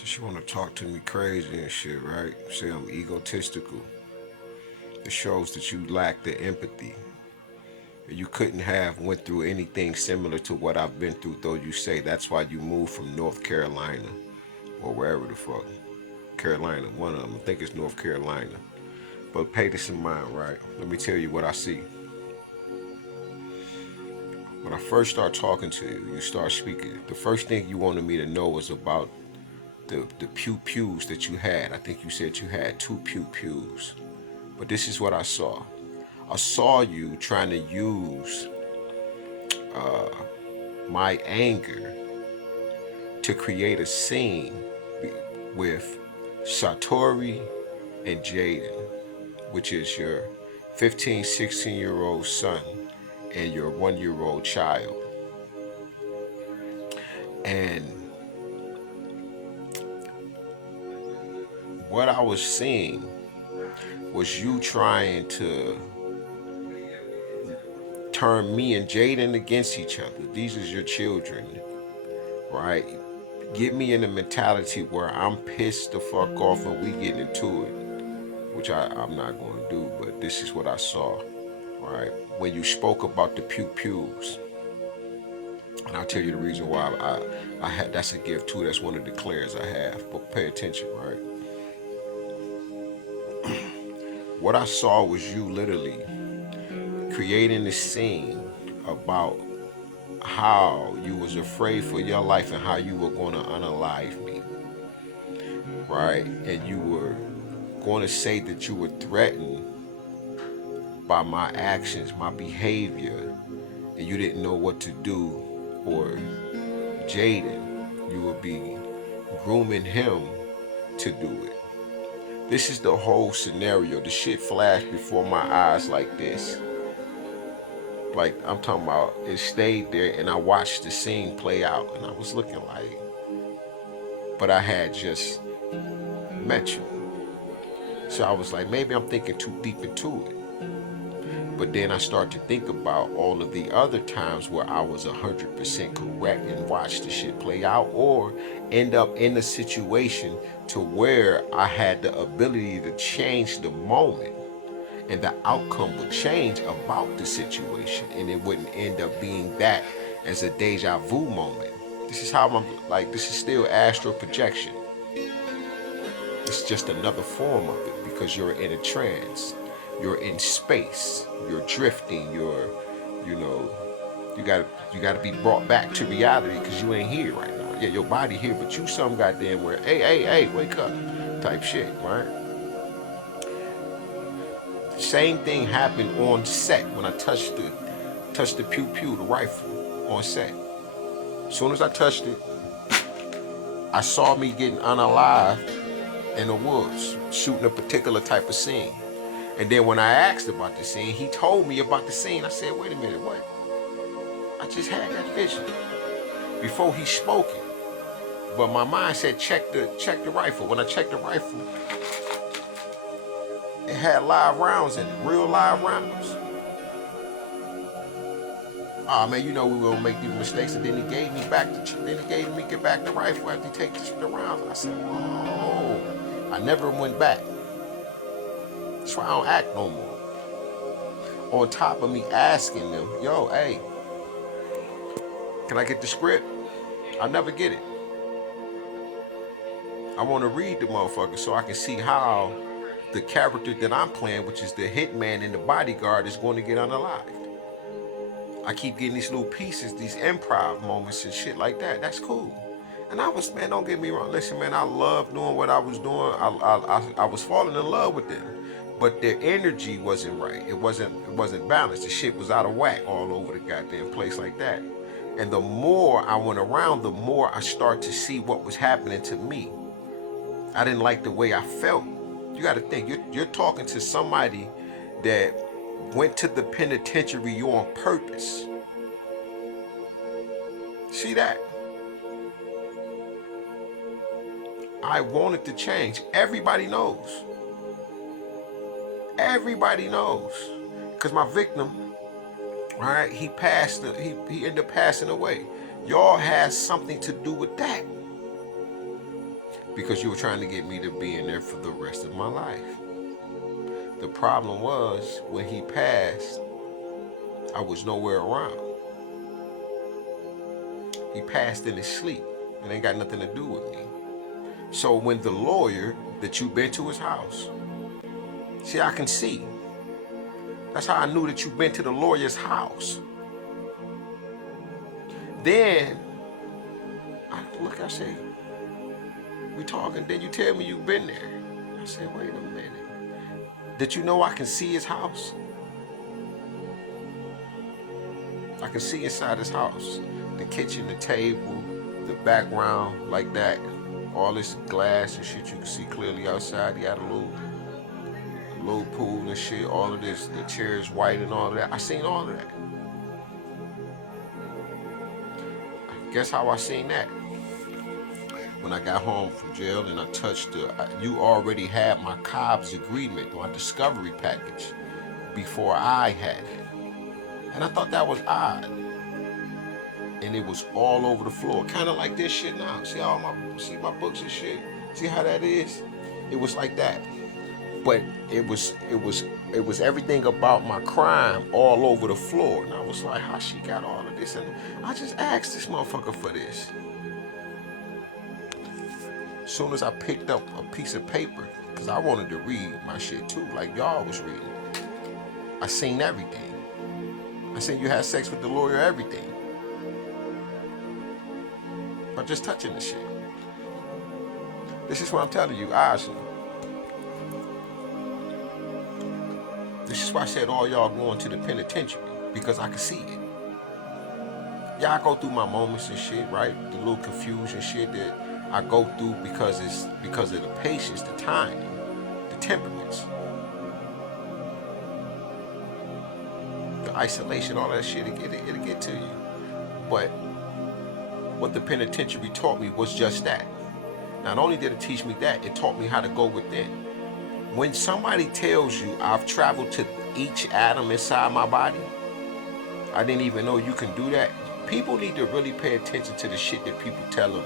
Just you want to talk to me crazy and shit, right? Say I'm egotistical. It shows that you lack the empathy. You couldn't have went through anything similar to what I've been through, though you say that's why you moved from North Carolina or wherever the fuck. Carolina, one of them. I think it's North Carolina. But pay this in mind, right? Let me tell you what I see. When I first start talking to you, you start speaking. The first thing you wanted me to know was about the pew pews that you had. I think you said you had two pew pews. But this is what I saw. I saw you trying to use my anger to create a scene with Satori and Jaden, which is your 15, 16-year-old son and your 1 year old child. And what I was seeing was you trying to turn me and Jaden against each other. These are your children, right? Get me in a mentality where I'm pissed the fuck off and we getting into it, which I'm not going to do, but this is what I saw, right? When you spoke about the pew pews, and I'll tell you the reason why I had that's a gift too. That's one of the declares I have. But pay attention, right? What I saw was you literally creating this scene about how you was afraid for your life and how you were going to unalive me, right? And you were going to say that you were threatened by my actions, my behavior, and you didn't know what to do, or Jaden, you would be grooming him to do it. This is the whole scenario. The shit flashed before my eyes like this. Like I'm talking about, it stayed there, and I watched the scene play out, and I was looking like, but I had just met you. So I was like, maybe I'm thinking too deep into it. But then I start to think about all of the other times where I was 100% correct and watched the shit play out, or end up in a situation to where I had the ability to change the moment and the outcome would change about the situation, and it wouldn't end up being that as a deja vu moment. This is how I'm like, this is still astral projection. It's just another form of it because you're in a trance. You're in space. You're drifting. You know, you got to be brought back to reality because you ain't here right now. Yeah, your body here, but you some goddamn where, hey, wake up, type shit, right? Same thing happened on set when I touched the pew pew, the rifle on set. As soon as I touched it, I saw me getting unalived in the woods, shooting a particular type of scene. And then when I asked about the scene, he told me about the scene. I said, wait a minute, what? I just had that vision before he spoke it. But my mind said, check the rifle. When I checked the rifle, it had live rounds in it, real live rounds. Oh man, you know we will make these mistakes. And then he gave me get back the rifle after he take the rounds. I said, oh, I never went back. That's why I don't act no more. On top of me asking them, yo, hey, can I get the script? I never get it. I want to read the motherfucker so I can see how the character that I'm playing, which is the hitman and the bodyguard, is going to get unalived. I keep getting these little pieces, these improv moments and shit like that. That's cool. And I was, man, don't get me wrong. Listen, man, I love doing what I was doing. I was falling in love with them, but their energy wasn't right. It wasn't balanced. The shit was out of whack all over the goddamn place like that. And the more I went around, the more I start to see what was happening to me. I didn't like the way I felt. You got to think, you're talking to somebody that went to the penitentiary on purpose. See that? I wanted to change. Everybody knows. Everybody knows. Because my victim, all right, he he ended up passing away. Y'all has something to do with that. because you were trying to get me to be in there for the rest of my life. The problem was when he passed, I was nowhere around. He passed in his sleep. It ain't got nothing to do with me. So when the lawyer that you've been to his house, see, I can see. That's how I knew that you've been to the lawyer's house. Then, I say, we talking, then you tell me you've been there. I said, wait a minute. Did you know I can see his house? I can see inside his house. The kitchen, the table, the background, like that. All this glass and shit you can see clearly outside. He had a little pool and shit. All of this, the chairs white and all of that. I seen all of that. Guess how I seen that? When I got home from jail and I touched you already had my Cobb's agreement, my discovery package, before I had it. And I thought that was odd. And it was all over the floor, kind of like this shit now. See my books and shit? See how that is? It was like that. But it was everything about my crime all over the floor. And I was like, how she got all of this? And I just asked this motherfucker for this. As soon as I picked up a piece of paper, because I wanted to read my shit too, like y'all was reading, I seen everything. I seen you had sex with the lawyer, everything. By just touching the shit. This is what I'm telling you, Ashley. This is why I said all y'all going to the penitentiary, because I can see it. Y'all go through my moments and shit, right? The little confusion shit that I go through because of the patience, the timing, the temperaments, the isolation, all that shit. It'll get to you. But what the penitentiary taught me was just that. Not only did it teach me that, it taught me how to go within. When somebody tells you I've traveled to each atom inside my body, I didn't even know you can do that. People need to really pay attention to the shit that people tell them.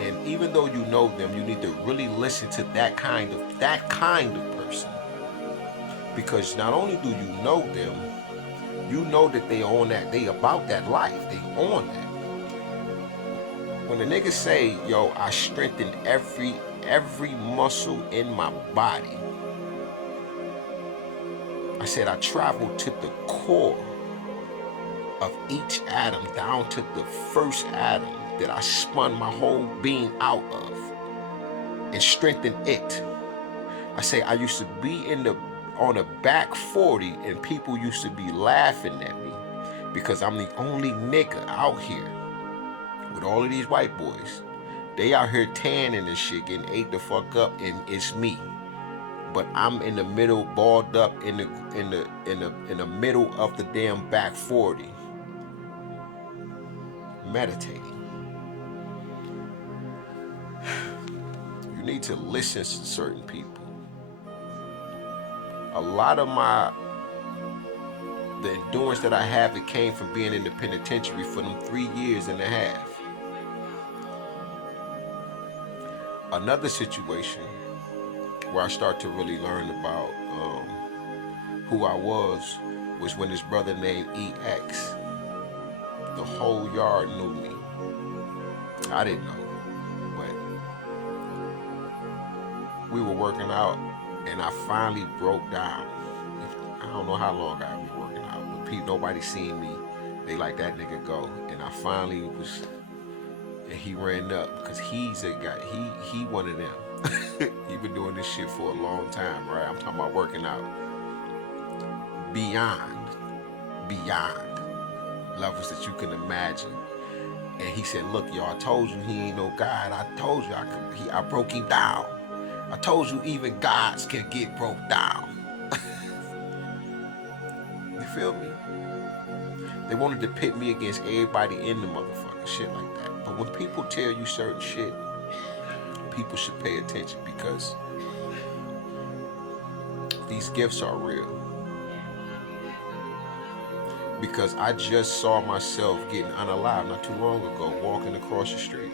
And even though you know them, you need to really listen to that kind of person. Because not only do you know them, you know that they on that, they about that life, they on that. When the niggas say, yo, I strengthened every muscle in my body, I said I traveled to the core of each atom, down to the first atom that I spun my whole being out of and strengthened it. I say I used to be on a back 40 and people used to be laughing at me because I'm the only nigga out here with all of these white boys. They out here tanning and shit, getting ate the fuck up, and it's me. But I'm in the middle, balled up in the middle of the damn back 40, meditating. You need to listen to certain people. A lot of the endurance that I have, it came from being in the penitentiary for them 3 years and a half. Another situation where I start to really learn about who I was when this brother named EX. The whole yard knew me. I didn't know, but we were working out, and I finally broke down. I don't know how long I've been working out, but nobody seen me. They like, that nigga go, and I finally was. And he ran up because he's a guy. He one of them. He been doing this shit for a long time, right? I'm talking about working out beyond levels that you can imagine. And he said, "Look, y'all, I told you he ain't no God. I told you I broke him down. I told you even gods can get broke down." You feel me? They wanted to pit me against everybody in the motherfucker, shit like that. But when people tell you certain shit, people should pay attention, because these gifts are real. Because I just saw myself getting unalive not too long ago, walking across the street.